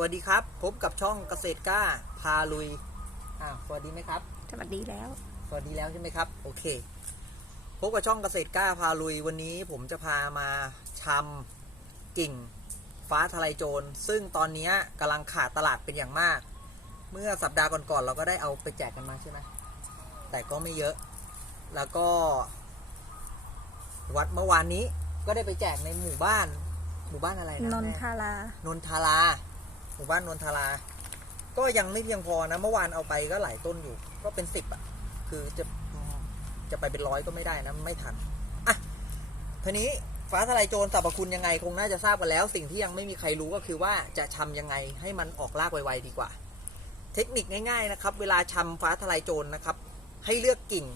วัสดีครับ พบกับช่องเกษตรกล้าพาลุยอ้าวสวัสดีไหมครับ สวัสดีแล้ว สวัสดีแล้วใช่ไหมครับ โอเค พบกับช่องเกษตรกล้าพาลุยวันนี้ผมจะพามาชำกิ่งฟ้าทลายโจร ซึ่งตอนนี้กำลังขาดตลาดเป็นอย่างมาก เมื่อสัปดาห์ก่อนๆเราก็ได้เอาไปแจกกันมาใช่ไหมแต่ก็ไม่เยอะ แล้วก็ วัดเมื่อวานนี้ก็ได้ไปแจกในหมู่บ้าน หมู่บ้านอะไรนะนนแม่ ทารา นนทารา หมู่บ้านนนทารา ก็ยังไม่เพียงพอนะ เมื่อวานเอาไปก็หลายต้นอยู่ ก็เป็นสิบอะ คือจะจะไปเป็นร้อยก็ไม่ได้นะไม่ทันอะทีนี้ฟ้าทลายโจรสรรพคุณยังไง คงน่าจะทราบกันแล้ว สิ่งที่ยังไม่มีใครรู้ก็คือว่าจะชำยังไงให้มันออกรากไวๆดีกว่า เทคนิคง่าย ๆนะครับ เวลาชำฟ้าทลายโจรนะครับ ให้เลือกกิ่ง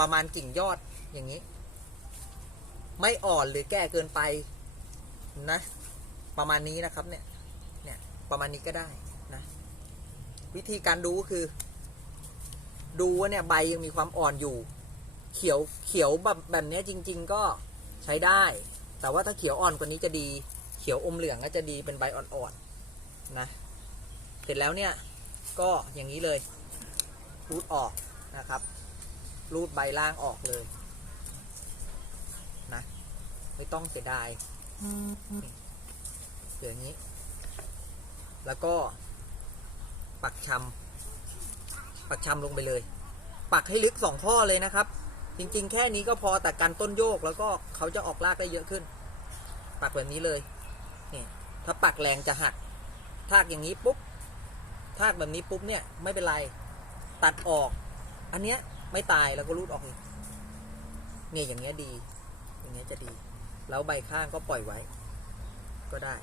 ประมาณกิ่งยอดอย่างนี้ ไม่อ่อนหรือแก่เกินไปนะ ประมาณนี้นะครับเนี่ย ประมาณนี้ก็ได้นะวิธีการดูก็คือ ดูว่าเนี่ยใบยังมีความอ่อนอยู่ เขียวเขียวแบบแบบเนี้ยจริง ๆ ก็ใช้ได้ แต่ว่าถ้าเขียวอ่อนกว่านี้จะดี เขียวอมเหลืองก็จะดีเป็นใบอ่อนๆนะเสร็จแล้วเนี่ยก็อย่างนี้เลยรูดออกนะครับรูดใบล่างออกเลยนะไม่ต้องเสียดายเหลืออย่างนี้ แล้วก็ปักชำปักชำลงไปเลย ปักให้ลึกสองข้อเลยนะครับ จริงๆ แค่นี้ก็พอแต่กันต้นโยกแล้วก็เขาจะออกรากได้เยอะขึ้น ปักแบบนี้เลยนี่ถ้าปักแรงจะหัก ทากอย่างนี้ปุ๊บ ทากแบบนี้ปุ๊บเนี่ยไม่เป็นไร ตัดออก อันเนี้ยไม่ตายแล้วก็รูดออกเลยเนี่ยอย่างเงี้ยดี อย่างเงี้ยจะดี แล้วใบข้างก็ปล่อยไว้ ก็ได้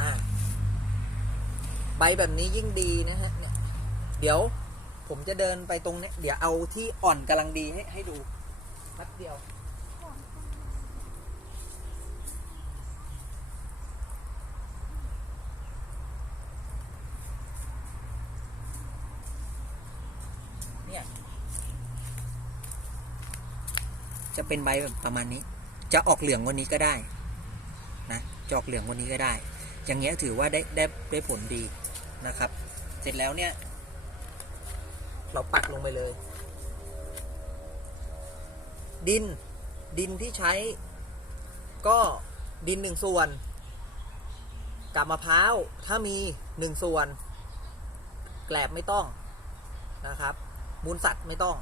อ่า ใบแบบนี้ยิ่งดีนะฮะเนี่ยเดี๋ยวผมจะเดินไปตรงเนี้ยเดี๋ยวเอาที่อ่อนกำลังดีให้ให้ดูแป๊บเดียว เนี่ย จะเป็นใบแบบประมาณนี้ จะออกเหลืองกวันนี้ก็ได้ นะจะออกเหลืองกวันนี้ก็ได้ อย่างเงี้ยถือว่าได้ได้ได้ผลดีนะครับ เสร็จแล้วเนี่ย เราปักลงไปเลย ดินดินที่ใช้ ก็ดินหนึ่งส่วนกับมะพร้าวถ้ามีหนึ่งส่วน แกลบไม่ต้องนะครับมูลสัตว์ไม่ต้อง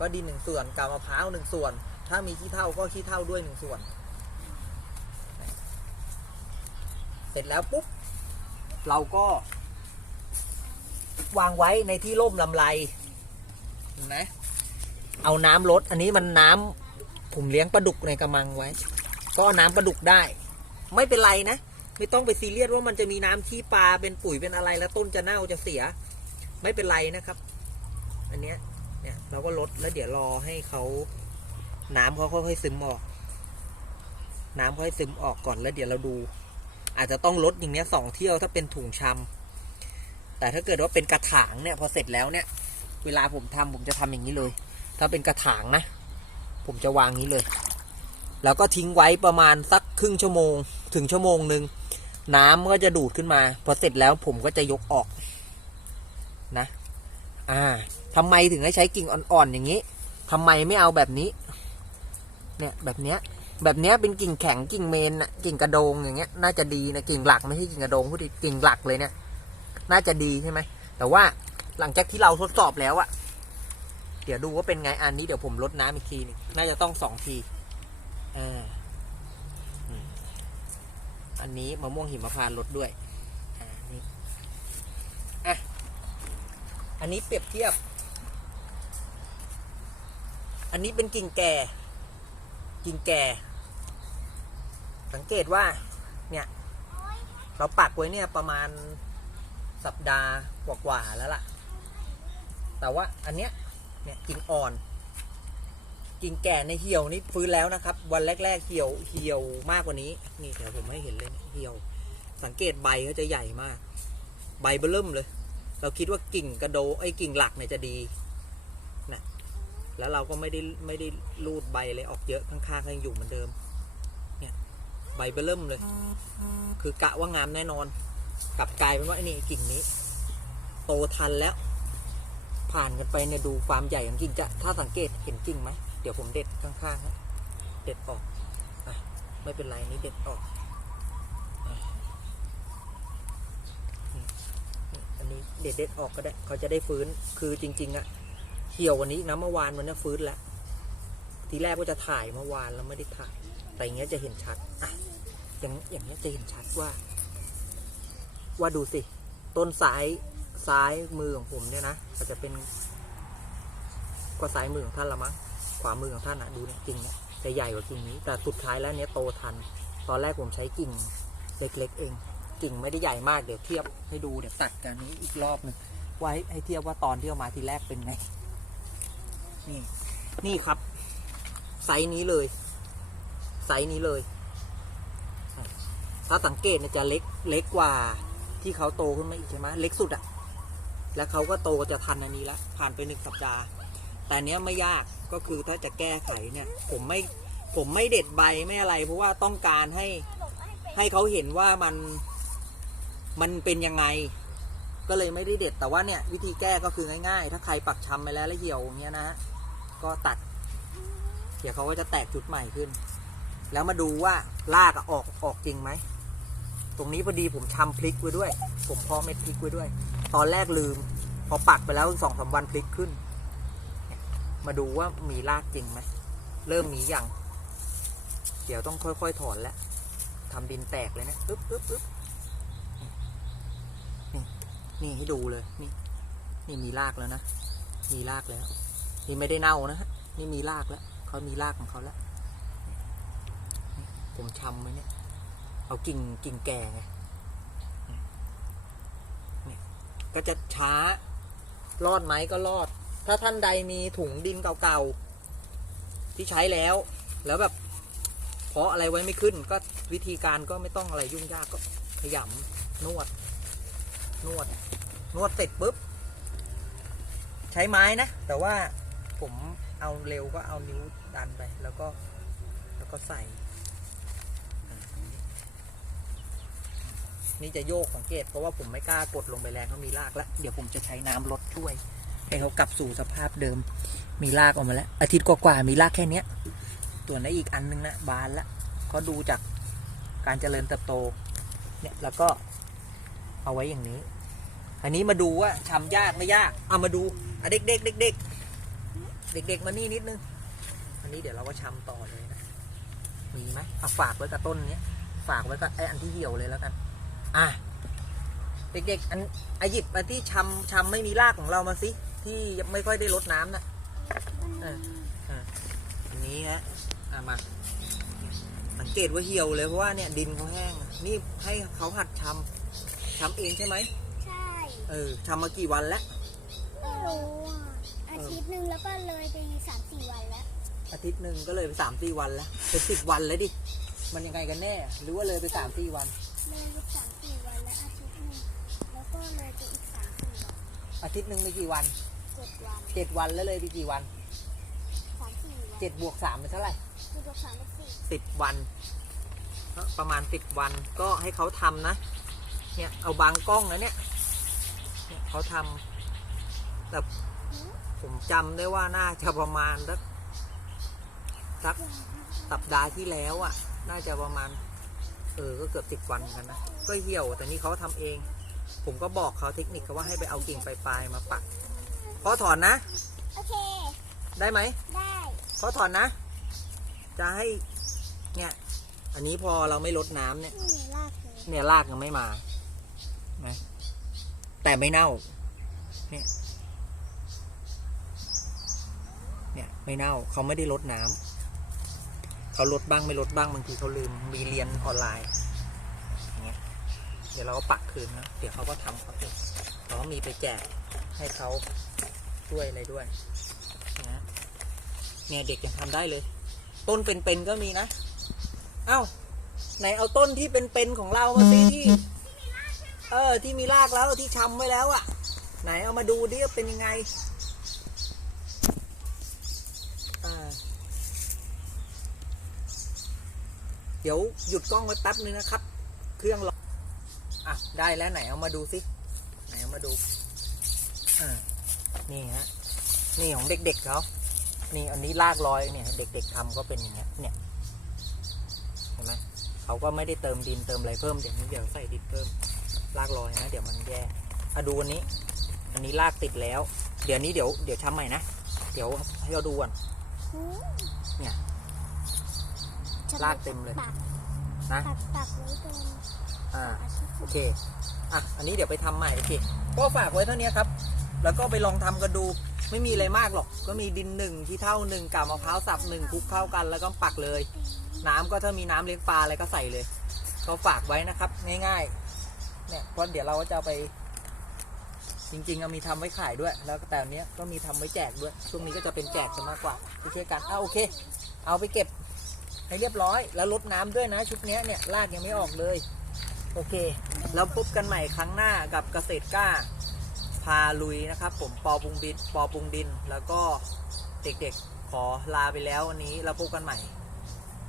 ก็ดินหนึ่งส่วนกับมะพร้าวหนึ่งส่วน ถ้ามีขี้เท่าก็ขี้เท่าด้วยหนึ่งส่วน เส ร็จแล้วปุ๊บเราก็ วางไว้ในที่ร่มลำไรเห็นไหมเอาน้ำลดอันนี้มันน้ำผมเลี้ยงปลาดุกในกระมังไว้ ก็น้ำปลาดุกได้ ไม่เป็นไรนะ ไม่ต้องไปซีเรียสว่ามันจะมีน้ำที่ปลาเป็นปุ๋ยเป็นอะไรแล้วต้นจะเน่าจะเสีย ไม่เป็นไรนะครับ อันเนี้ยเนี่ยเราก็ลดแล้วเดี๋ยวรอให้เขาน้ำเขาค่อยๆซึมออก น้ำค่อยซึมออกก่อนแล้วเดี๋ยวเราดู อาจจะต้องลดอย่างเนี้ยสองเที่ยวถ้าเป็นถุงชำแต่ถ้าเกิดว่าเป็นกระถางเนี่ยพอเสร็จแล้วเนี่ย เวลาผมทำผมจะทำอย่างนี้เลย ถ้าเป็นกระถางนะ ผมจะวางนี้เลย แล้วก็ทิ้งไว้ประมาณสักครึ่งชั่วโมง ถึงชั่วโมงหนึ่งน้ำก็จะดูดขึ้นมา พอเสร็จแล้วผมก็จะยกออกนะ อ่าทำไมถึงให้ใช้กิ่งอ่อนๆอย่างนี้ทำไมไม่เอาแบบนี้ เนี่ยแบบเนี้ย แบบนี้เป็นกิ่งแข็งกิ่งเมนนะกิ่งกระโดงอย่างเงี้ย น่าจะดีนะกิ่งหลักไม่ใช่กิ่งกระโดงพูดถึงกิ่งหลักเลยเนี่ย น่าจะดีใช่ไหมแต่ว่าหลังจากที่เราทดสอบแล้วอะเดี๋ยวดูว่าเป็นไงอันนี้เดี๋ยวผมลดน้ำอีกทีหนึงน่าจะต้องสองทีอ่าอันนี้มะม่วงหิมพานต์ลดด้วยอ่านี่อะอันนี้เปรียบเทียบ อันนี้เป็นกิ่งแก่ กิ่งแก่ สังเกตว่าเนี่ยเราปักไว้เนี่ยประมาณสัปดาห์กว่าๆแล้วล่ะ แต่ว่าอันเนี้ยเนี่ยกิ่งอ่อนกิ่งแก่ในเหี่ยวนี่ฟื้นแล้วนะครับ วันแรก ๆ เหี่ยวเหี่ยวมากกว่านี้ นี่เดี๋ยวผมให้เห็นเลยเหี่ยว สังเกตใบเขาจะใหญ่มาก ใบเบิ่มเลย เราคิดว่ากิ่งกระโดไอ้กิ่งหลักเนี่ยจะดีนะแล้วเราก็ไม่ได้ไม่ได้รูดใบเลยออกเยอะข้างๆก็ยังอยู่เหมือนเดิม ใบเบอเริ่มเลย คือกะว่างามแน่นอน กลับกลายเป็นว่าไอ้นี่กิ่งนี้ โตทันแล้ว ผ่านกันไปเนี่ยดูความใหญ่ของกิ่งจะถ้าสังเกตเห็นกิ่งไหมเดี๋ยวผมเด็ดข้างๆฮะเด็ดออกอะไม่เป็นไรนี่เด็ดออกอะนี่นี่อันนี้เด็ดเด็ดออกก็ได้ เขาจะได้ฟื้นคือจริง ๆอะเหี่ยววันนี้นะเมื่อวานวันนี้ฟื้นแล้วทีแรกว่าจะถ่ายเมื่อวานแล้วไม่ได้ถ่าย แต่อย่างเงี้ยจะเห็นชัดอะอย่างอย่างเงี้ยจะเห็นชัดว่า ว่าดูสิ ต้นซ้ายซ้ายมือของผมเนี่ยนะอาจจะเป็นก็ซ้ายมือของท่านละมั้งขวามือของท่านนะดูเนี่ยกิ่งเนี่ยจะใหญ่กว่ากิ่งนี้ แต่สุดท้ายแล้วเนี้ยโตทัน ตอนแรกผมใช้กิ่งเล็กๆเอง กิ่งไม่ได้ใหญ่มากเดี๋ยวเทียบให้ดูเดี๋ยวตัดกันนี้อีกรอบหนึ่งไว้ให้เทียบว่าตอนที่เอามาทีแรกเป็นไงนี่นี่ครับ ไซส์นี้เลย ไซส์นี้เลย ถ้าสังเกตเนี่ยจะเล็กเล็กกว่าที่เขาโตขึ้นมาอีกใช่ไหมเล็กสุดอะแล้วเขาก็โตจะทันอันนี้ล้วผ่านไปหนึ่งสัปดาห์ แต่เนี้ยไม่ยากก็คือถ้าจะแก้ไขเนี่ย ผมไม่ผมไม่เด็ดใบไม่อะไร เพราะว่าต้องการให้ให้เขาเห็นว่ามันมันเป็นยังไง ก็เลยไม่ได้เด็ดแต่ว่าเนี่ย วิธีแก้ก็คือง่ายๆ ถ้าใครปักชำไปแล้วแล้วเหี่ยวอย่างเงี้ยนะฮะก็ตัดเดี๋ยวเขาก็จะแตกจุดใหม่ขึ้น แล้วมาดูว่าลากออกออกจริงไหม ตรงนี้พอดีผมชำพลิกไว้ด้วย ผมพาะเม็ดพลิกไว้ด้วย ตอนแรกลืม พอปักไปแล้วสองสามวันพลิกขึ้น มาดูว่ามีรากจริงไหม เริ่มมีอย่าง เดี๋ยวต้องค่อยๆถอนแล้วทำดินแตกเลยนี่ยอึ๊บอึ๊บอึ๊บนี่ นี่ให้ดูเลย นี่ นี่มีรากแล้วนะ มีรากแล้ว นี่ไม่ได้เน่านะฮะ นี่มีรากแล้ว เขามีรากของเขาแล้ว ผมชำไว้เนี่ย เอากิ่งกิ่งแก่ไงเนี่ยก็จะช้ารอดไหมก็รอด ถ้าท่านใดมีถุงดินเก่าๆ ที่ใช้แล้ว แล้วแบบเพาะอะไรไว้ไม่ขึ้น ก็วิธีการก็ไม่ต้องอะไรยุ่งยากก็ขยำนวด นวด นวดเสร็จปุ๊บ ใช้ไม้นะ แต่ว่าผมเอาเร็วก็เอานิ้วดันไป แล้วก็แล้วก็ใส่ นี่จะโยกสังเกตเพราะว่าผมไม่กล้ากดลงไปแรงเขามีรากแล้ว เดี๋ยวผมจะใช้น้ำลดช่วย ให้เขากลับสู่สภาพเดิม มีรากออกมาแล้ว อาทิตย์กว่าๆมีรากแค่เนี้ยตัวนั้นอีกอันนึงนะบานละเขาดูจากการเจริญเติบโตเนี่ยแล้วก็เอาไว้อย่างนี้ อันนี้มาดูว่าทำยากไม่ยากเอามาดูอะเด็กๆเด็กเด็กเด็กมานี่นิดนึง อันนี้เดี๋ยวเราก็ชำต่อเลยนะมีไหมเอาฝากไว้กับต้นเนี้ย ฝากไว้กับไอ้อันที่เหี่ยวเลยแล้วกัน อะเด็กๆอันอาหยิบอันที่ชำชำไม่มีรากของเรามาสิที่ยังไม่ค่อยได้รดน้ำนะเออเอออันนี้ฮะอะมา สังเกตว่าเหี่ยวเลยเพราะว่าเนี่ยดินเขาแห้งนี่ให้เขาหัดชำชำเองใช่ไหมใช่เออชำมากี่วันแล้วไม่รู้อะอาทิตย์หนึ่งแล้วก็เลยไปสามสี่วันแล้ว อาทิตย์หนึ่งก็เลยไปสามสี่วันแล้วเป็นสิบวันเลยดิมันยังไงกันแน่ หรือว่าเลยไปสามสี่วัน เลยไปสาม อาทิตย์หนึ่งไปกี่วันเจ็ดวันเจ็ดวันแล้วเลยไปกี่วันสามสี่วันเจ็ดบวกสามเป็นเท่าไหร่คือตัวสามเป็นสี่สิบวันก็ประมาณสิบวันก็ให้เขาทำนะ เนี่ยเอาบางกล้องนะเนี่ยเนี่ยเขาทำแต่ผมจำได้ว่าน่าจะประมาณสักสักสัปดาห์ที่แล้วอะ่ะ น่าจะประมาณ เออก็เกือบสิบวันเหมือนกันนะก็เหี่ยวแต่นี่เขาทำเอง ผมก็บอกเขาเทคนิคเขาว่าให้ไปเอากิ่งปลายๆมาปักพอถอนนะ โอเค ได้ไหมได้พอถอนนะ จะให้เนี่ย อันนี้พอเราไม่ลดน้ำเนี่ยไม่มีรากเลยเนี่ยรากยังไม่มานะแต่ไม่เน่า เนี่ย เนี่ยไม่เน่า เขาไม่ได้ลดน้ำเขาลดบ้างไม่ลดบ้างบางทีเขาลืม มีเรียนออนไลน์อย่างเงี้ย เดี๋ยวเราก็ปักคืนนะเดี๋ยวเขาก็ทำเขาเองเราก็มีไปแจกให้เขาด้วยอะไรด้วยนะเนี่ยเด็กยังทำได้เลย ต้นเป็นๆก็มีนะ เอ้าไหนเอาต้นที่เป็นๆของเรามาสิที่ เออ ที่มีรากแล้วที่ชำไว้แล้วอะ่ะ ไหนเอามาดูดิว่าเป็นยังไงอ่าเดี๋ยวหยุดกล้องไว้แป๊บนึงนะครับ เครื่องร ออะได้แล้วไหนเอามาดูสิไหนเอามาดูอ่านี่ฮะนี่ของเด็กๆเขานี่อันนี้ลากลอยเนี่ยเด็ก ๆทำก็เป็นอย่างเงี้ยเนี่ยเห็นไหมเขาก็ไม่ได้เติมดินเติมอะไรเพิ่มเดี๋ยวนี้เดี๋ยวใส่ดินเพิ่มลากลอยนะเดี๋ยวมันแย่อะดูอันนี้ อันนี้ลากติดแล้ว เดี๋ยวนี้เดี๋ยวเดี๋ยวทำใหม่นะเดี๋ยวให้เราดูก่อนอืมเนี่ยจะลากเต็มเลยปัก นะปักปักไว้ตรงอ่าอาทิตย์โอเคอะอันนี้เดี๋ยวไปทำใหม่โอเคก็ฝากไว้เท่านี้ครับ แล้วก็ไปลองทำกันดูไม่มีอะไรมากหรอก ก็มีดินหนึ่งที่เท่าหนึ่งกาบมะพร้าวสับหนึ่งคลุกเข้ากันแล้วก็ปักเลย น้ำก็ถ้ามีน้ำเลี้ยงปลาอะไรก็ใส่เลย ก็ฝากไว้นะครับ ง่ายๆเนี่ยเพราะเดี๋ยวเราก็จะเอาไป จริงๆเอามีทำไว้ขายด้วย แล้วแต่อันเนี้ยก็มีทำไว้แจกด้วย ช่วงนี้ก็จะเป็นแจกซะมากกว่าไปช่วยกันอะโอเค เอาไปเก็บ ให้เรียบร้อย แล้วลดน้ำด้วยนะ ชุดนี้เนี่ยรากยังไม่ออกเลย โอเค แล้วพบกันใหม่ครั้งหน้ากับเกษตรกล้า พาลุยนะครับ ผมปอปุงดินปอปุงดิน แล้วก็เด็กๆขอลาไปแล้ววันนี้แล้วพบกันใหม่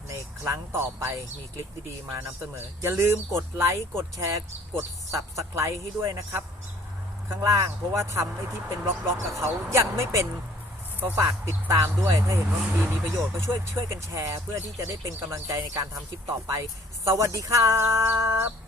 ในครั้งต่อไปมีคลิปดีๆมานำเสมอ อย่าลืมกดไลค์กดแชร์กด subscribe ให้ด้วยนะครับ ข้างล่าง เพราะว่าทำไอ้ที่เป็นบล็อกๆกับเขายังไม่เป็น ก็ฝากติดตามด้วย ถ้าเห็นว่าดีมีประโยชน์ก็ช่วยช่วยกันแชร์ เพื่อที่จะได้เป็นกำลังใจในการทำคลิปต่อไป สวัสดีครับ